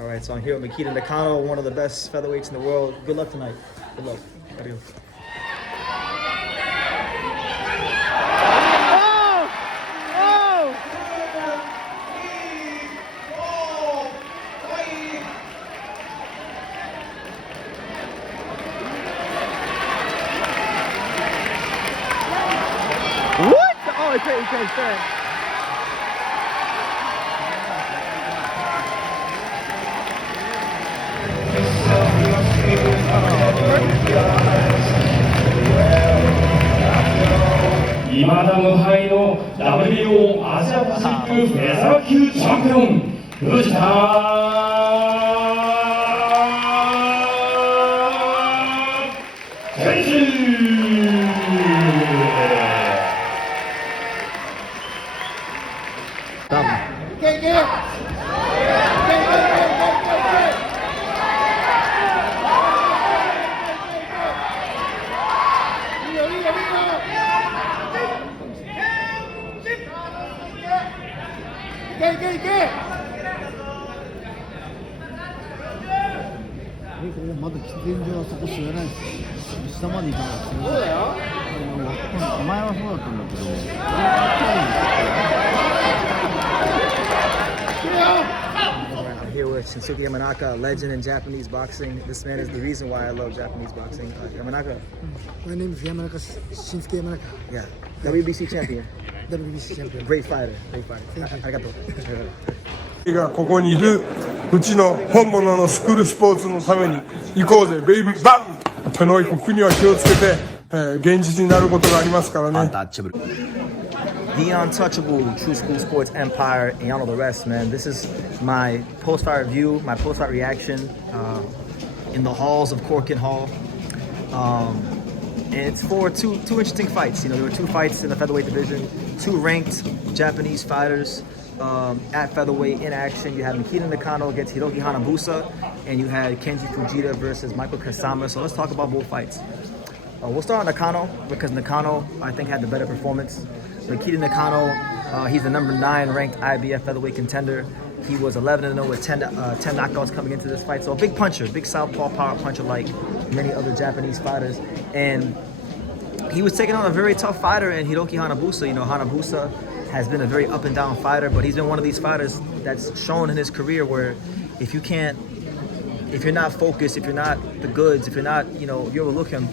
All right, so I'm here with Mikito Nakano, one of the best featherweights in the world. Good luck tonight. Good luck. Adios. What? Oh, okay, sorry. 이마다 무敗の WBO アジアパシフィックフェザー級チャンピオン藤田健二まだ喫煙所はそこ知らないです。下まで行かないです。そうだよ。前はそうだったんだけど。I'm here with Shinsuke Yamanaka, a legend in Japanese boxing. This man is the reason why I love Japanese boxing. Yamanaka. My name is Yamanaka, Shinsuke Yamanaka. Yeah. WBC champion. WBC champion. Great fighter. Great fighter. Arigato. がここにいるうちの本物のスクールスポーツのために行こうぜベイビーバン手の国は気をつけて、現実になることがありますからね The untouchable True School Sports Empire, and y'all know the rest, man. This is my post-fight review, my post-fight reaction in the halls of Corkin Hall. And it's for two interesting fights. You know, there were two fights in the featherweight division, two ranked Japanese fighters at featherweight in action. You had Mikito Nakano against Hiroki Hanabusa, and you had Kenji Fujita versus Michael Kasama. So let's talk about both fights. We'll start on Nakano because Nakano, I think, had the better performance. Mikito Nakano, he's the number 9 ranked IBF featherweight contender. He was 11-0 with 10 knockouts coming into this fight. So a big puncher, big southpaw power puncher like many other Japanese fighters. And he was taking on a very tough fighter in Hiroki Hanabusa. You know, Hanabusa has been a very up and down fighter, but he's been one of these fighters that's shown in his career where if you're not focused, if you're not the goods, if you're not, you know, if you overlook him,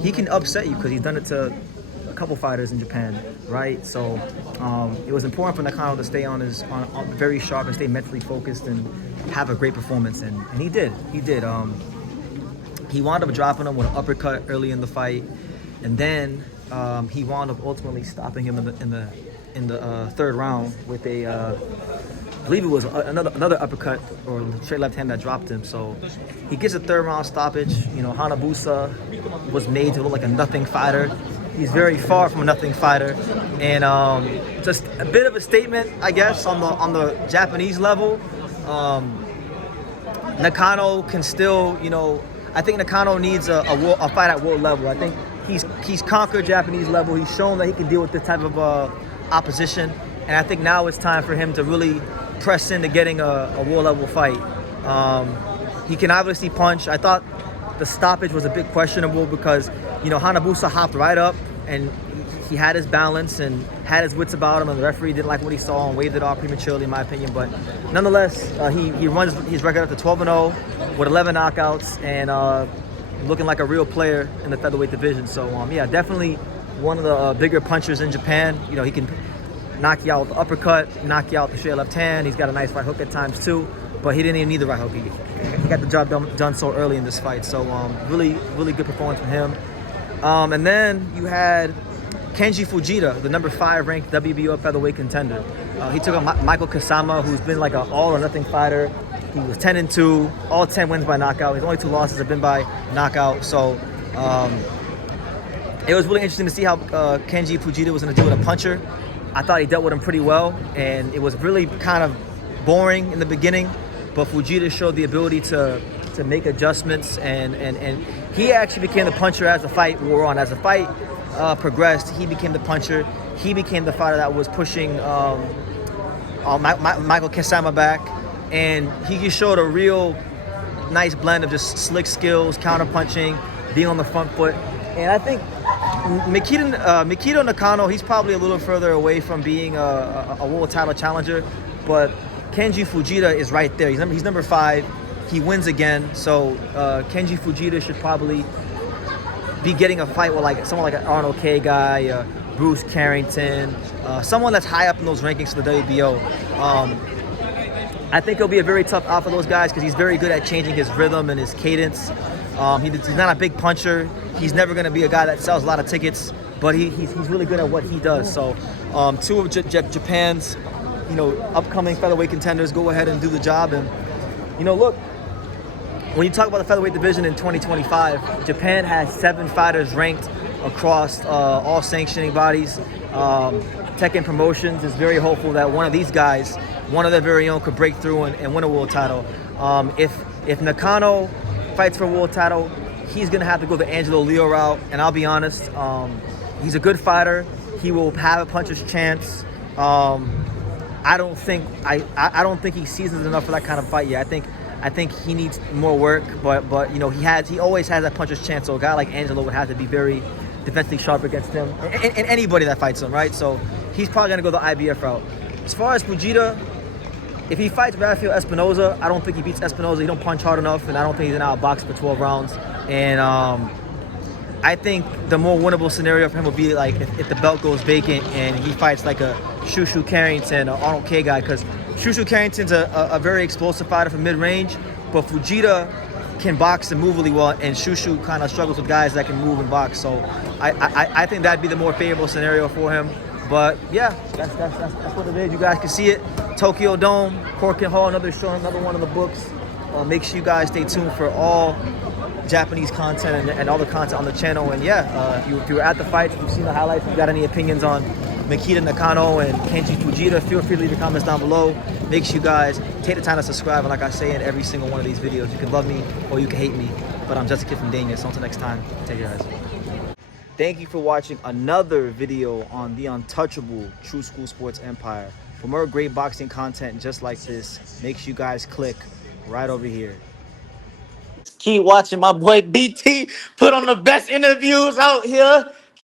he can upset you because he's done it to a couple fighters in Japan, right? So it was important for Nakano to stay on very sharp and stay mentally focused and have a great performance, and he did. He wound up dropping him with an uppercut early in the fight, and then he wound up ultimately stopping him in the third round with a I believe it was another uppercut or straight left hand that dropped him. So he gets a third round stoppage. You know, Hanabusa was made to look like a nothing fighter. He's very far from a nothing fighter, and just a bit of a statement, I guess, on the Japanese level. Nakano can still, you know, I think Nakano needs a fight at world level. I think he's conquered Japanese level. He's shown that he can deal with this type of opposition, and I think now it's time for him to really press into getting a world level fight. He can obviously punch. I thought the stoppage was a bit questionable because, you know, Hanabusa hopped right up and he had his balance and had his wits about him, and the referee didn't like what he saw and waved it off prematurely, in my opinion. But nonetheless, he runs his record up to 12-0 with 11 knockouts and looking like a real player in the featherweight division. So yeah, definitely one of the bigger punchers in Japan. You know, he can knock you out with the uppercut, knock you out with the straight left hand. He's got a nice right hook at times too, but he didn't even need the right hook. He got the job done so early in this fight. So really good performance from him. And then you had Kenji Fujita, the number 5 ranked WBO featherweight contender. He took on Michael Kasama, who's been like an all or nothing fighter. He was 10-2, all 10 wins by knockout. His only 2 losses have been by knockout. So it was really interesting to see how Kenji Fujita was going to deal with a puncher. I thought he dealt with him pretty well, and it was really kind of boring in the beginning, but Fujita showed the ability to make adjustments, and he actually became the puncher as the fight wore on. As the fight progressed, he became the puncher. He became the fighter that was pushing Michael Kasama back. and he just showed a real nice blend of just slick skills, counter punching, being on the front foot. And I think Mikito Nakano, he's probably a little further away from being a world title challenger, but Kenji Fujita is right there. He's number 5. He wins again, so Kenji Fujita should probably be getting a fight with like someone like an Arnold K guy, Bruce Carrington, someone that's high up in those rankings for the WBO. I think it'll be a very tough out for those guys because he's very good at changing his rhythm and his cadence. He's not a big puncher. He's never going to be a guy that sells a lot of tickets, but he's really good at what he does. So 2 of Japan's upcoming featherweight contenders go ahead and do the job. And look, when you talk about the featherweight division in 2025, Japan has 7 fighters ranked across all sanctioning bodies. Tekken Promotions is very hopeful that one of these guys, one of their very own, could break through and win a world title. If Nakano fights for a world title, he's going to have to go the Angelo Leo route. And I'll be honest, he's a good fighter. He will have a puncher's chance. I don't think he's seasoned enough for that kind of fight yet. I think he needs more work, but he always has that puncher's chance. So a guy like Angelo would have to be very defensively sharp against him and anybody that fights him, right? So he's probably gonna go the IBF route. As far as Fujita, if he fights Rafael Espinoza, I don't think he beats Espinoza. He don't punch hard enough, and I don't think he's gonna outbox for 12 rounds. And I think the more winnable scenario for him would be like if the belt goes vacant and he fights like a Shushu Carrington or Arnold K guy, because Shushu Carrington's a very explosive fighter from mid-range, but Fujita can box and move really well, and Shushu kind of struggles with guys that can move and box. So I think that'd be the more favorable scenario for him. But yeah, that's what it is. You guys can see it. Tokyo Dome, Corkin Hall, another one of the books. Make sure you guys stay tuned for all Japanese content and all the content on the channel. And yeah, if you were at the fights, if you've seen the highlights, if you got any opinions on Mikito Nakano and Kenji Fujita, feel free to leave your comments down below. Make sure you guys take the time to subscribe. And like I say in every single one of these videos, you can love me or you can hate me, but I'm just a kid from Dania. So until next time, take care, guys. Thank you for watching another video on the untouchable True School Sports Empire. For more great boxing content just like this, make sure you guys click right over here. Keep watching my boy BT put on the best interviews out here.